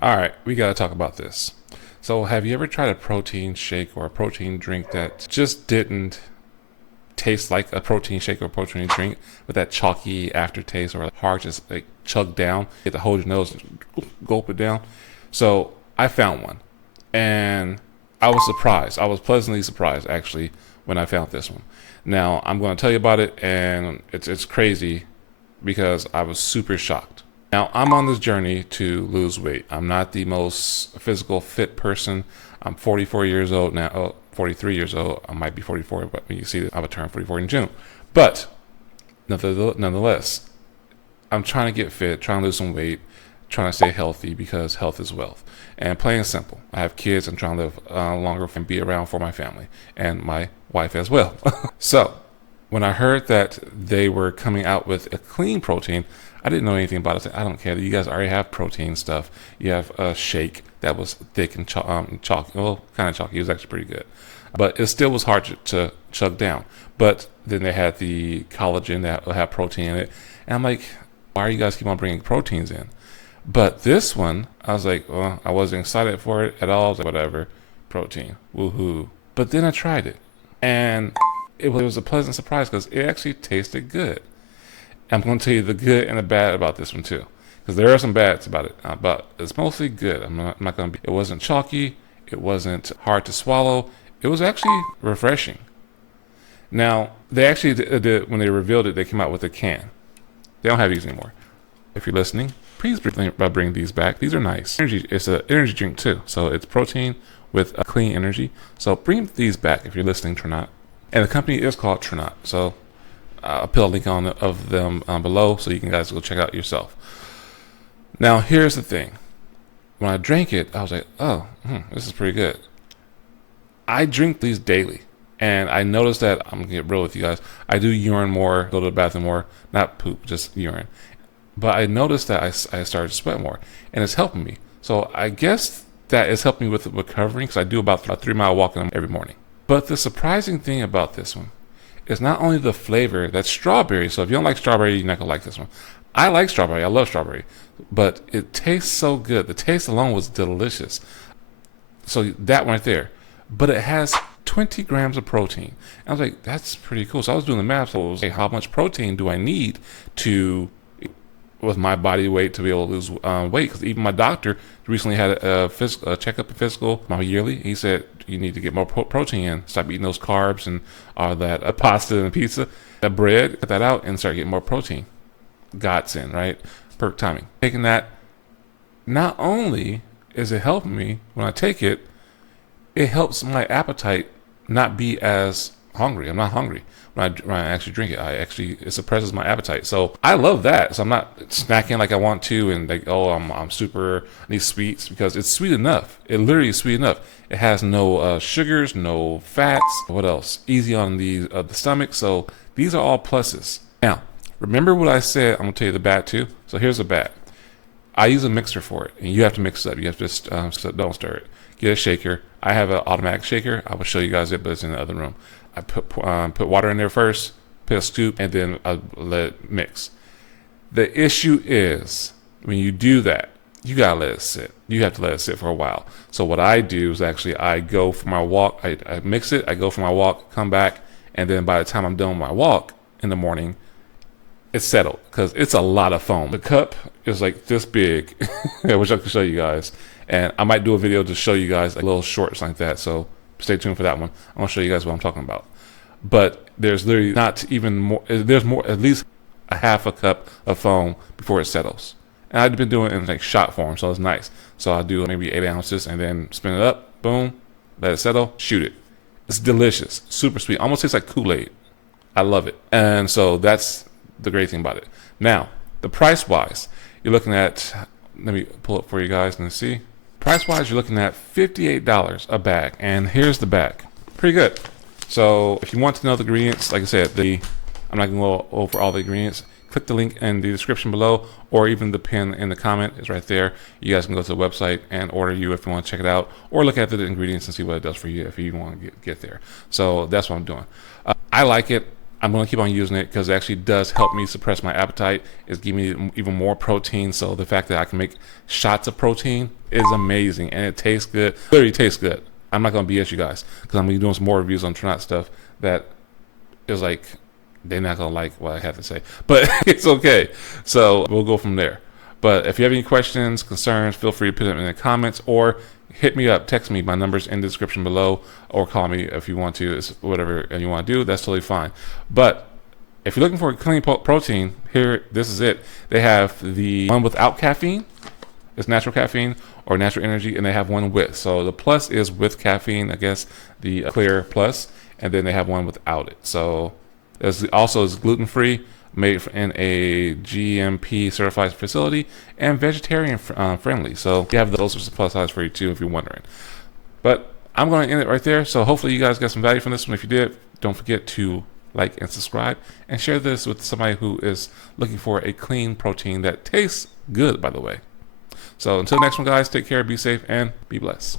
All right, we got to talk about this. So, have you ever tried a protein shake or a protein drink that just didn't taste like a protein shake or a protein drink with that chalky aftertaste or hard just like chug down? You have to hold your nose and gulp it down. So, I found one and I was surprised. I was pleasantly surprised actually when I found this one. Now, I'm going to tell you about it and it's crazy because I was super shocked. Now, I'm on this journey to lose weight. I'm not the most physical fit person. I'm 44 years old now. 43 years old. I might be 44, but when you see it, I would turn 44 in June. But nonetheless, I'm trying to get fit, trying to lose some weight, trying to stay healthy because health is wealth. And plain and simple, I have kids. I'm trying to live longer and be around for my family and my wife as well. So, when I heard that they were coming out with a clean protein, I didn't know anything about it. I said, I don't care. You guys already have protein stuff. You have a shake that was thick and chalky. Well, kind of chalky. It was actually pretty good. But it still was hard to chug down. But then they had the collagen that will have protein in it. And I'm like, why are you guys keep on bringing proteins in? But this one, I was like, well, I wasn't excited for it at all. I was like, whatever, protein, woohoo. But then I tried it. And it was a pleasant surprise because it actually tasted good. I'm going to tell you the good and the bad about this one too, because there are some bads about it, but it's mostly good. I'm not going to be. It wasn't chalky. It wasn't hard to swallow. It was actually refreshing. Now they actually did when they revealed it. They came out with a can. They don't have these anymore. If you're listening, please bring these back. These are nice. Energy. It's an energy drink too, so it's protein with a clean energy. So bring these back if you're listening, Tranont. And the company is called Tranont. So I'll put a link of them below so you can guys go check out yourself. Now, here's the thing. When I drank it, I was like, oh, this is pretty good. I drink these daily. And I noticed that, I'm going to get real with you guys, I do urine more, go to the bathroom more, not poop, just urine. But I noticed that I started to sweat more, and it's helping me. So I guess that is helping me with recovering because I do about a 3-mile walk every morning. But the surprising thing about this one, it's not only the flavor that's strawberry. So if you don't like strawberry, you're not gonna like this one. I like strawberry. I love strawberry, but it tastes so good. The taste alone was delicious. So that one right there, but it has 20 grams of protein. And I was like, that's pretty cool. So I was doing the math. So it was like, how much protein do I need to, with my body weight, to be able to lose weight? Because even my doctor recently had a checkup, a physical, my yearly. He said you need to get more protein in. Stop eating those carbs and all that pasta and pizza, that bread. Cut that out and start getting more protein. Godsend, right? Perfect timing. Taking that, not only is it helping me when I take it, it helps my appetite not be as hungry. I'm not hungry when I actually drink it. It suppresses my appetite. So I love that. So I'm not snacking like I want to and like, oh, I'm super, I need sweets, because it's sweet enough. It literally is sweet enough. It has no sugars, no fats. What else? Easy on the stomach. So these are all pluses. Now, remember what I said? I'm gonna tell you the bad too. So here's the bad. I use a mixer for it, and you have to mix it up. You have to just don't stir it. Get a shaker. I have an automatic shaker. I will show you guys it, but it's in the other room. I put water in there first, put a scoop, and then I let it mix. The issue is when you do that, you gotta let it sit. You have to let it sit for a while. So what I do is actually I go for my walk. I mix it. I go for my walk, come back, and then by the time I'm done with my walk in the morning, it's settled because it's a lot of foam. The cup is like this big, which I can show you guys. And I might do a video to show you guys like little shorts like that. So stay tuned for that one. I'm gonna show you guys what I'm talking about. But there's literally not even more. There's more, at least a half a cup of foam before it settles. And I've been doing it in like shot form, so it's nice. So I'll do maybe 8 ounces and then spin it up, boom, let it settle, shoot it. It's delicious, super sweet, almost tastes like Kool-Aid. I love it. And so that's the great thing about it. Now, the price wise, you're looking at, let me pull it for you guys and see. Price wise, you're looking at $58 a bag. And here's the bag. Pretty good. So if you want to know the ingredients, like I said, I'm not going to go over all the ingredients. Click the link in the description below, or even the pin in the comment is right there. You guys can go to the website and order you if you want to check it out, or look at the ingredients and see what it does for you if you want to get there. So that's what I'm doing. I like it. I'm going to keep on using it because it actually does help me suppress my appetite. It's giving me even more protein. So the fact that I can make shots of protein is amazing, and it tastes good. Literally tastes good. I'm not going to BS you guys because I'm going to be doing some more reviews on Tranont stuff that is like, they're not going to like what I have to say, but it's okay. So we'll go from there. But if you have any questions, concerns, feel free to put them in the comments or hit me up, text me. My number's in the description below, or call me if you want to. It's whatever you want to do, that's totally fine. But if you're looking for a clean protein, here, this is it. They have the one without caffeine, it's natural caffeine or natural energy, and they have one with. So the plus is with caffeine, I guess, the clear plus, and then they have one without it. So there's also is gluten-free, made in a GMP certified facility, and vegetarian friendly. So you have those are plus size for you too if you're wondering. But I'm going to end it right there. So hopefully you guys got some value from this one. If you did, don't forget to like and subscribe and share this with somebody who is looking for a clean protein that tastes good, by the way. So until next one, guys, take care, be safe, and be blessed.